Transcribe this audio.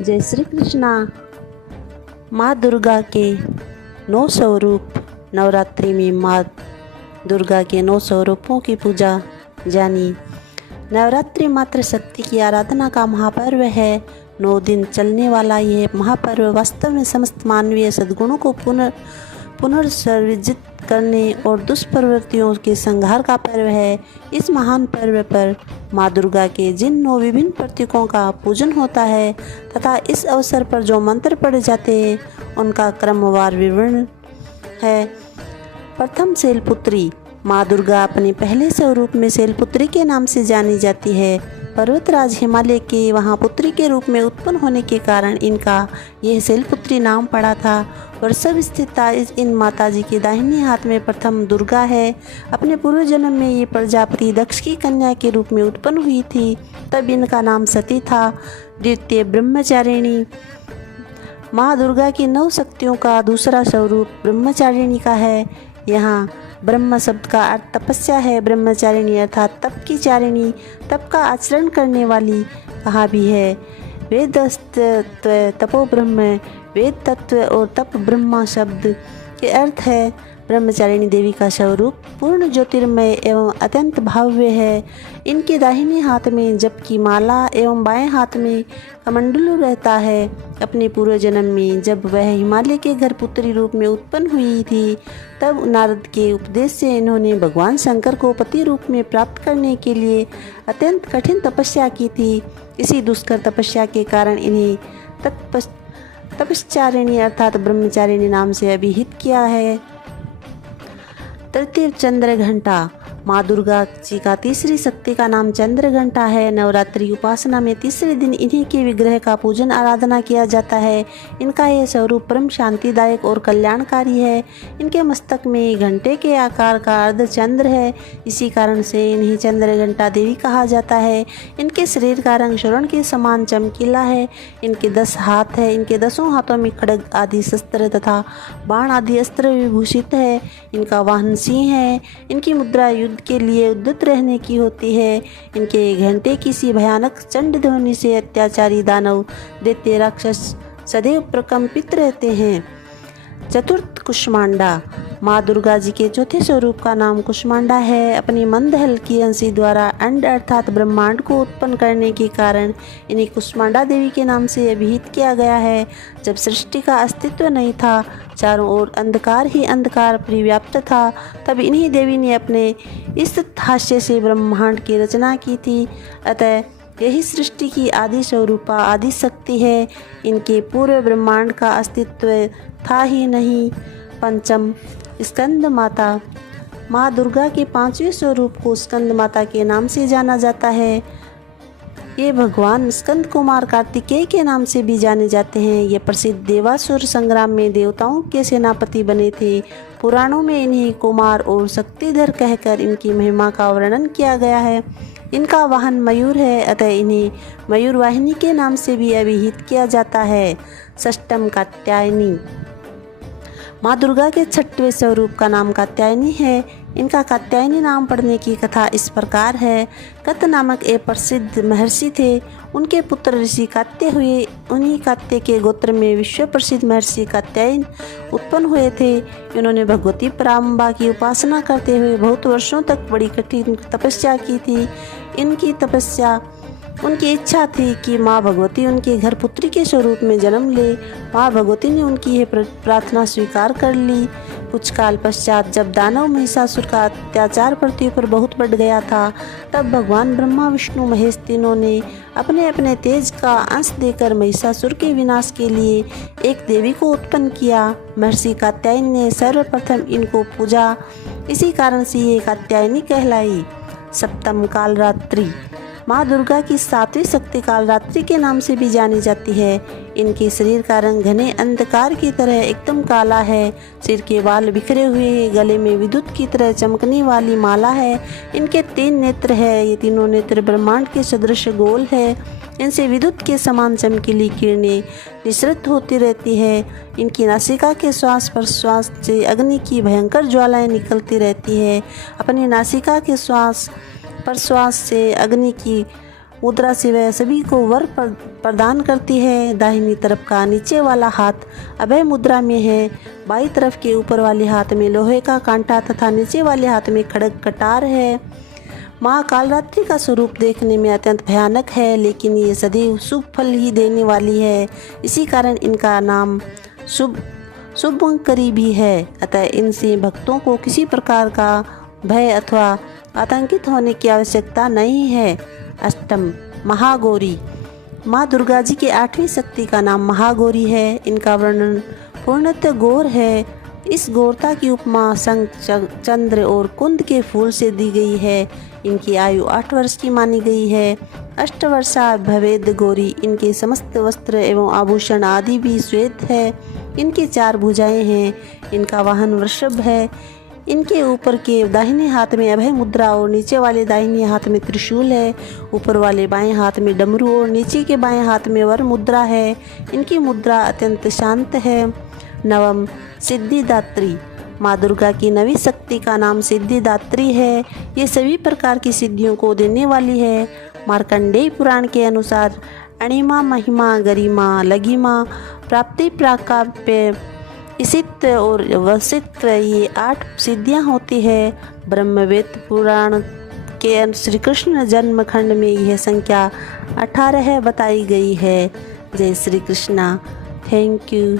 जय श्री कृष्णा। माँ दुर्गा के 9 स्वरूप। नवरात्रि में माँ दुर्गा के 9 स्वरूपों की पूजा जानी। नवरात्रि मात्र शक्ति की आराधना का महापर्व है। 9 दिन चलने वाला यह महापर्व वास्तव में समस्त मानवीय सद्गुणों को पुनर्सर्जित करने और दुष्प्रवृत्तियों के संहार का पर्व है। इस महान पर्व पर माँ दुर्गा के जिन 9 विभिन्न प्रतीकों का पूजन होता है तथा इस अवसर पर जो मंत्र पढ़े जाते हैं उनका क्रमवार विवरण है। प्रथम शैलपुत्री। माँ दुर्गा अपने पहले स्वरूप में शैलपुत्री के नाम से जानी जाती है। पर्वतराज हिमालय के वहाँ पुत्री के रूप में उत्पन्न होने के कारण इनका यह शैलपुत्री नाम पड़ा था। वृषभ स्थित इन माताजी के दाहिने हाथ में प्रथम दुर्गा है। अपने पूर्व जन्म में ये प्रजापति दक्ष की कन्या के रूप में उत्पन्न हुई थी, तब इनका नाम सती था। द्वितीय ब्रह्मचारिणी। माँ दुर्गा की 9 शक्तियों का दूसरा स्वरूप ब्रह्मचारिणी का है। यहाँ ब्रह्म शब्द का अर्थ तपस्या है। ब्रह्मचारिणी अर्थात तप की चारिणी, तप का आचरण करने वाली कहा भी है। वेदस्तत्व तपो ब्रह्म, वेद तत्व और तप ब्रह्मा शब्द के अर्थ है। ब्रह्मचारिणी देवी का स्वरूप पूर्ण ज्योतिर्मय एवं अत्यंत भव्य है। इनके दाहिने हाथ में जप की माला एवं बाएं हाथ में कमंडलू रहता है। अपने पूर्व जन्म में जब वह हिमालय के घर पुत्री रूप में उत्पन्न हुई थी, तब नारद के उपदेश से इन्होंने भगवान शंकर को पति रूप में प्राप्त करने के लिए अत्यंत कठिन तपस्या की थी। इसी दुष्कर तपस्या के कारण इन्हें तपश्चारिणी अर्थात ब्रह्मचारिणी नाम से अभिहित किया है। तृतीय चंद्र घंटा। माँ दुर्गा जी का तीसरी शक्ति का नाम चंद्र घंटा है। नवरात्रि उपासना में तीसरे दिन इन्हीं के विग्रह का पूजन आराधना किया जाता है। इनका यह स्वरूप परम शांतिदायक और कल्याणकारी है। इनके मस्तक में घंटे के आकार का अर्धचंद्र है, इसी कारण से इन्हें चंद्र घंटा देवी कहा जाता है। इनके शरीर का रंग स्वर्ण के समान चमकीला है। इनके 10 हाथ है। इनके 10 हाथों में खड्ग आदि शस्त्र तथा बाण आदि अस्त्र विभूषित है। इनका वाहन सिंह है। इनकी मुद्रा युद्ध के लिए उद्यत रहने की होती है। इनके घंटे किसी भयानक चंड ध्वनि से अत्याचारी दानव दैत्य राक्षस सदैव प्रकंपित रहते हैं। चतुर्थ कुष्मांडा। माँ दुर्गा जी के चौथे स्वरूप का नाम कुष्मांडा है। अपनी मंद हल्की हंसी द्वारा अंड अर्थात ब्रह्मांड को उत्पन्न करने के कारण इन्हें कुष्मांडा देवी के नाम से अभिहित किया गया है। जब सृष्टि का अस्तित्व नहीं था, चारों ओर अंधकार ही अंधकार परिव्याप्त था, तब इन्हीं देवी ने अपने इस हास्य से ब्रह्मांड की रचना की थी। अतः यही सृष्टि की आदि स्वरूपा आदि शक्ति है। इनके पूर्व ब्रह्मांड का अस्तित्व था ही नहीं। पंचम स्कंद माता। माँ दुर्गा के 5वें स्वरूप को स्कंद माता के नाम से जाना जाता है। ये भगवान स्कंद कुमार कार्तिकेय के नाम से भी जाने जाते हैं। ये प्रसिद्ध देवासुर संग्राम में देवताओं के सेनापति बने थे। पुराणों में इन्हें कुमार और शक्तिधर कहकर इनकी महिमा का वर्णन किया गया है। इनका वाहन मयूर है, अतः इन्हें मयूर वाहिनी के नाम से भी अभिहित किया जाता है। षष्ठम कात्यायनी। माँ दुर्गा के 6वें स्वरूप का नाम कात्यायनी है। इनका कात्यायनी नाम पढ़ने की कथा इस प्रकार है। कत नामक एक प्रसिद्ध महर्षि थे। उनके पुत्र ऋषि कात्य हुए। उन्हीं कात्य के गोत्र में विश्व प्रसिद्ध महर्षि कात्यायन उत्पन्न हुए थे। इन्होंने भगवती पराम्बा की उपासना करते हुए बहुत वर्षों तक बड़ी कठिन तपस्या की थी। इनकी तपस्या उनकी इच्छा थी कि माँ भगवती उनके घर पुत्री के स्वरूप में जन्म ले। माँ भगवती ने उनकी यह प्रार्थना स्वीकार कर ली। कुछ काल पश्चात जब दानव महिषासुर का अत्याचार पृथ्वी पर बहुत बढ़ गया था, तब भगवान ब्रह्मा विष्णु महेश तीनों ने अपने अपने तेज का अंश देकर महिषासुर के विनाश के लिए एक देवी को उत्पन्न किया। महर्षि कात्यायन ने सर्वप्रथम इनको पूजा, इसी कारण से ये कात्यायनी कहलाई। सप्तम कालरात्रि। माँ दुर्गा की 7वीं शक्ति कालरात्रि के नाम से भी जानी जाती है। इनके शरीर का रंग घने अंधकार की तरह एकदम काला है। सिर के बाल बिखरे हुए हैं। गले में विद्युत की तरह चमकने वाली माला है। इनके 3 नेत्र है। ये तीनों नेत्र ब्रह्मांड के सदृश गोल है। इनसे विद्युत के समान चमकीली किरणें निसृत होती रहती है। इनकी नासिका के श्वास प्रश्वास से अग्नि की भयंकर ज्वालाएं निकलती रहती है। अपनी नासिका के श्वास प्रश्वास से अग्नि की मुद्रा से वह सभी को वर प्रदान करती है। दाहिनी तरफ का नीचे वाला हाथ अभय मुद्रा में है। बाईं तरफ के ऊपर वाले हाथ में लोहे का कांटा तथा नीचे वाले हाथ में खड़ग कटार है। माँ कालरात्रि का स्वरूप देखने में अत्यंत भयानक है, लेकिन ये सदैव शुभ फल ही देने वाली है। इसी कारण इनका नाम शुभंकरी भी है। अतः इनसे भक्तों को किसी प्रकार का भय अथवा आतंकित होने की आवश्यकता नहीं है। अष्टम, महागौरी। माँ दुर्गा जी की 8वीं शक्ति का नाम महागौरी है। इनका वर्णन पूर्णतः गौर है। इस गौरता की उपमा शंख, चंद्र और कुंद के फूल से दी गई है। इनकी आयु 8 वर्ष की मानी गई है। अष्टवर्षा भवेद गौरी। इनके समस्त वस्त्र एवं आभूषण आदि भी श्वेत है। इनकी 4 भुजाएं हैं। इनका वाहन वृषभ है। इनके ऊपर के दाहिने हाथ में अभय मुद्रा और नीचे वाले दाहिने हाथ में त्रिशूल है। ऊपर वाले बाएं हाथ में डमरू और नीचे के बाएं हाथ में वर मुद्रा है। इनकी मुद्रा अत्यंत शांत है। नवम, सिद्धिदात्री। माँ दुर्गा की 9वीं शक्ति का नाम सिद्धिदात्री है। ये सभी प्रकार की सिद्धियों को देने वाली है। मार्कंडेय पुराण के अनुसार अणिमा, महिमा, गरिमा, लघिमा, प्राप्ति, प्राकाप्य, इसित्व और वसित्व, ये 8 सिद्धियां होती है। ब्रह्मवेद पुराण के श्री कृष्ण जन्म खंड में यह संख्या 18 बताई गई है। जय श्री कृष्णा। Thank you.